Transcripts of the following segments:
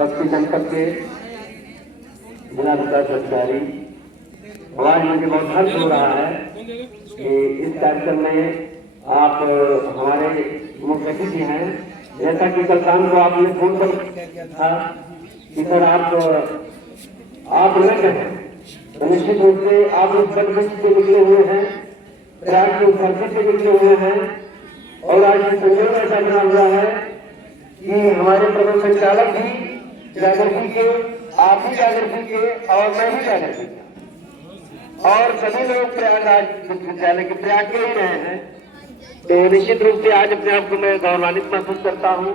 बस्ती जनपद के जिला विकास अधिकारी। आज मुझे बहुत हर्ष हो रहा है कि इस कार्यक्रम में आप हमारे मुख्य अतिथि हैं। जैसा कि कल शाम को आपने फोन पर था कि सर आप लग हैं, तो निश्चित रूप से आप इस गठबंधन से निकले हुए हैं, प्रयाग की उपलब्धि से निकले हुए हैं और आज संयोग ऐसा बना हुआ है कि हमारे प्रबंध संचालक भी जागृति के, आप भी जागृति के और मैं भी जागृति के और सभी लोग प्रयागराज विश्वविद्यालय के प्रयाग के ही रहे हैं। तो निश्चित रूप से आज अपने आप को मैं गौरवान्वित महसूस करता हूँ।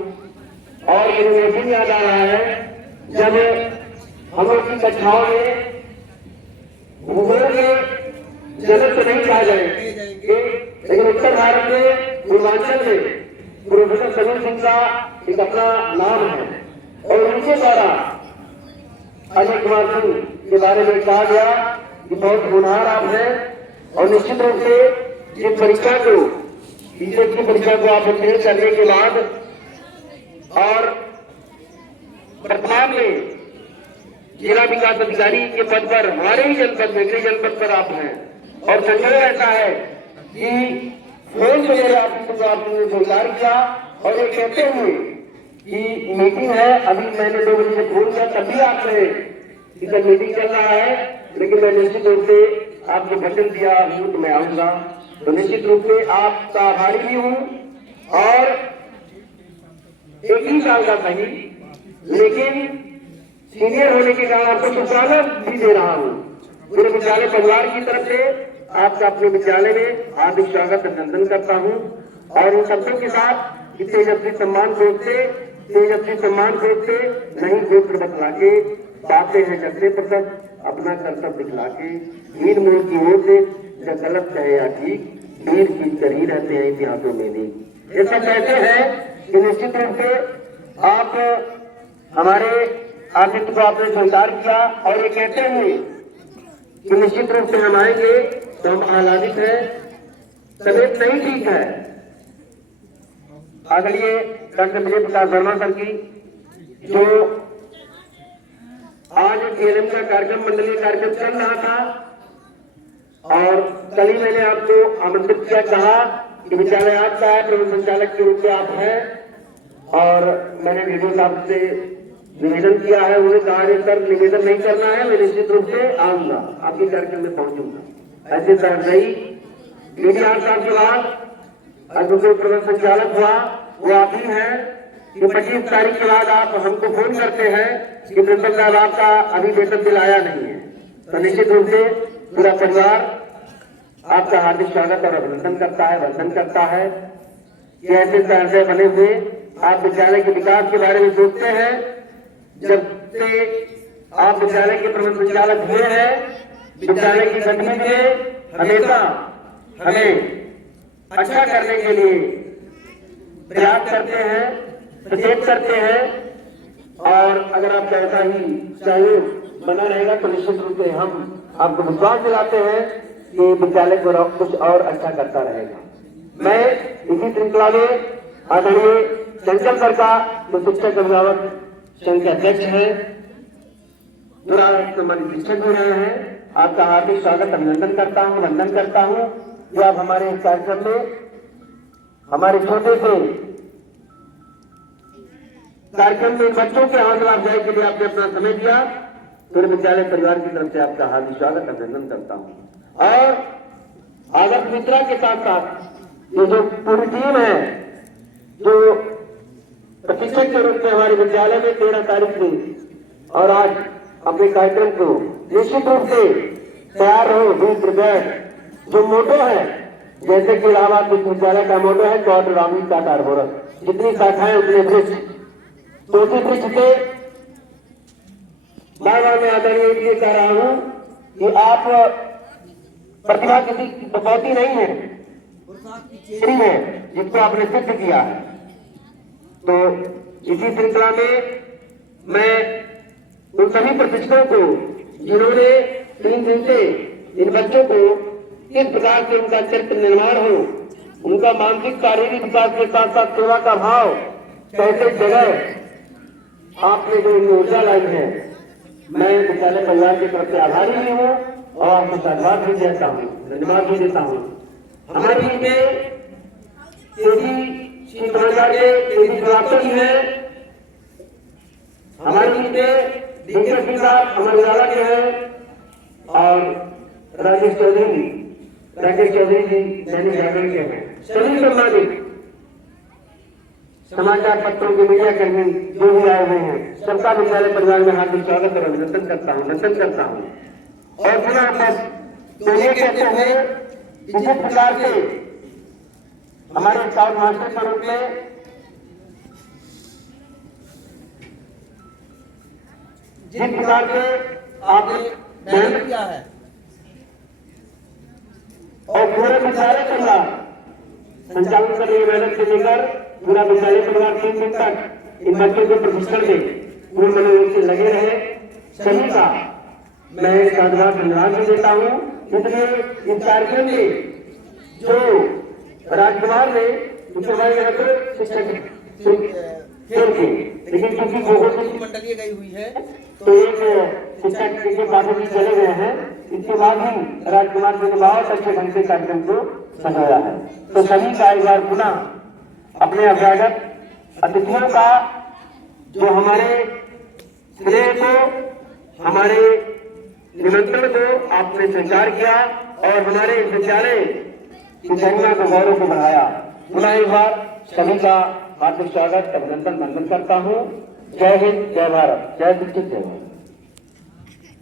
और मुझे ये भी याद आ रहा है जब हम लोग की कक्षाओं में भूगोल के जनक तो नहीं कहा जाएंगे, लेकिन उत्तर भारत में पूर्वांचल में प्रोफेसर समीर सिंह का एक अपना नाम है और उनके द्वारा अजय कुमार सिंह के बारे में कहा गया कि बहुत होनहार आप हैं और निश्चित रूप से ये परीक्षा को, बीटेक की परीक्षा को आप उत्तीर्ण करने के बाद और वर्तमान में जिला विकास अधिकारी के पद पर हमारे ही जनपद में, गृह जनपद पर आप हैं। और संयोग ऐसा है कि फोन से मेरे ऑफिस को आपने स्वीकार किया और ये कहते हुए कि मीटिंग है, अभी मैंने 2 बजे से फोन किया तभी आप रहे कि सर मीटिंग चल रहा है, लेकिन मैं निश्चित रूप से आपको वचन दिया हूँ तो मैं आऊंगा। तो निश्चित रूप से आपका आभारी भी हूँ और एक ही साल का सही, लेकिन सीनियर होने के कारण आपको शुभकामना भी दे रहा हूँ। पूरे विद्यालय परिवार की तरफ से आपका अपने विद्यालय में हार्दिक स्वागत अभिनंदन करता हूँ और इन शब्दों के साथ तेजस्वी सम्मान से नहीं गोत्र बतला के पाते हैं जगते प्रसव, अपना कर्तव्य दिखला के हीन मूल की ओर से जब गलत कहे या ठीक वीर जीत कर ही रहते हैं इतिहासों में नहीं। ऐसा कहते हैं कि निश्चित रूप से आप हमारे आतिथ्य को आपने स्वीकार किया और ये कहते हैं कि निश्चित रूप से हम आएंगे तो हम आह्लादित हैं। तबियत नहीं ठीक है, आदरणीय डॉक्टर विजय प्रकाश वर्मा सर की, जो आज एएनएम का कार्यक्रम, मंडलीय कार्यक्रम चल रहा था और कल ही मैंने आपको आमंत्रित किया, कहा कि विद्यालय आपका है, प्रबंध संचालक के रूप में आप हैं और मैंने वीडियो साहब से निवेदन किया है। उन्होंने कहा सर निवेदन नहीं करना है, मैं निश्चित रूप से आऊंगा, आपके कार्यक्रम में पहुंचूंगा। ऐसे सहजई मीडिया साहब के बाद आज जो प्रबंध संचालक हुआ वो आप ही हैं कि 25 तारीख के बाद आप हमको फोन करते हैं कि प्रिंसिपल साहब आपका अभी वेतन बिल आया नहीं है। तो निश्चित रूप से पूरा परिवार आपका हार्दिक स्वागत और अभिनंदन करता है, वंदन करता है कि ऐसे सहजय बने हुए आप विद्यालय के विकास के बारे में सोचते हैं। जब से आप विद्यालय के प्रबंध संचालक हुए हैं, विद्यालय की गतिविधि में हमेशा हमें अच्छा करने के लिए प्रयास करते हैं, सचेत करते हैं और अगर आपका ऐसा ही सहयोग बना रहेगा तो निश्चित रूप से हम आपको विश्वास दिलाते हैं कि विद्यालय को कुछ और अच्छा करता रहेगा। मैं इसी श्रृंखला में आदरणीय चंचल सर का जो शिक्षक अभिभावक संघ के अध्यक्ष है, हमारे शिक्षक हो रहे हैं, आपका हार्दिक स्वागत अभिनंदन करता हूँ, वंदन करता हूँ कि आप हमारे इस कार्यक्रम में हमारे छोटे से कार्यक्रम में बच्चों के हौसला अफजाई के लिए आपने अपना समय दिया। पूरे विद्यालय परिवार की तरफ से आपका हार्दिक स्वागत अभिनंदन करता हूँ और आदर्श मित्रा के साथ साथ ये जो पूरी टीम है जो प्रशिक्षक के रूप में हमारे विद्यालय में 13 तारीख को और आज अपने कार्यक्रम को निश्चित रूप से तैयार हो, जो मोटो है, जैसे कि इलाहाबाद विश्वविद्यालय का मोटो है चौथ रामी का कारबोरस, जितनी शाखाएं उतने वृक्ष। तो उसी वृक्ष से बार मैं आदरणीय इसलिए कह रहा हूं कि आप प्रतिभा किसी बकौती नहीं है, जिसको आपने सिद्ध किया है। तो इसी श्रृंखला में मैं उन सभी प्रशिक्षकों को जिन्होंने 3 दिन से इन बच्चों को किस प्रकार से उनका चरित्र निर्माण हो, उनका मानसिक शारीरिक विकास के साथ साथ सेवा का भाव कैसे जगह आपने जो ऊर्जा लाई है, मैं विद्यालय परिवार की तरफ से आभारी भी हूँ और आपको धन्यवाद भी देता हूँ, धन्यवाद भी देता हूँ। हमारे बीच में केसी समाचार के केसी श्रीवास्तव जी है, हमारे बीच में डीके सिंह साहब हमारे उजाला के हैं और राकेश चौधरी जी दैनिक जागरण के हैं। सभी सम्मानित समाचार पत्रों के मीडिया कर्मी जो भी आए हुए हैं, सबका विद्यालय परिवार में हार्दिक स्वागत और अभिनंदन करता हूँ। और पुनः तो ये कहते हैं इसी प्रकार से हमारे स्काउट मास्टर के रूप में जिस प्रकार से आपने मेहनत किया है और पूरे विद्यालय परिवार संचालन करने की मेहनत से लेकर पूरा विद्यालय परिवार 3 दिन तक इन बच्चों के प्रशिक्षण में पूर्ण मनोयोग से लगे रहे, सभी का मैं धन्यवाद भी देता हूँ। इसलिए इस कार्यक्रम में जो राजकुमार ने शिक्षक थे, लेकिन क्योंकि बहुत मंडलीय गई हुई है तो एक शिक्षक के बाबू जी चले गए हैं, इसके बाद ही राजकुमार जी ने बहुत अच्छे ढंग से कार्यक्रम को सजाया है। तो सभी का एक बार पुनः अपने अभ्यागत अतिथियों का जो हमारे स्नेह को, हमारे निमंत्रण को आपने स्वीकार किया और हमारे विद्यालय की महिमा को, गौरव को बढ़ाया। पुनः एक बार सभी का हार्दिक स्वागत, अभिनंदन, वंदन करता हूँ। जय हिंद, जय भारत, जय दीक्षित, जय भारत।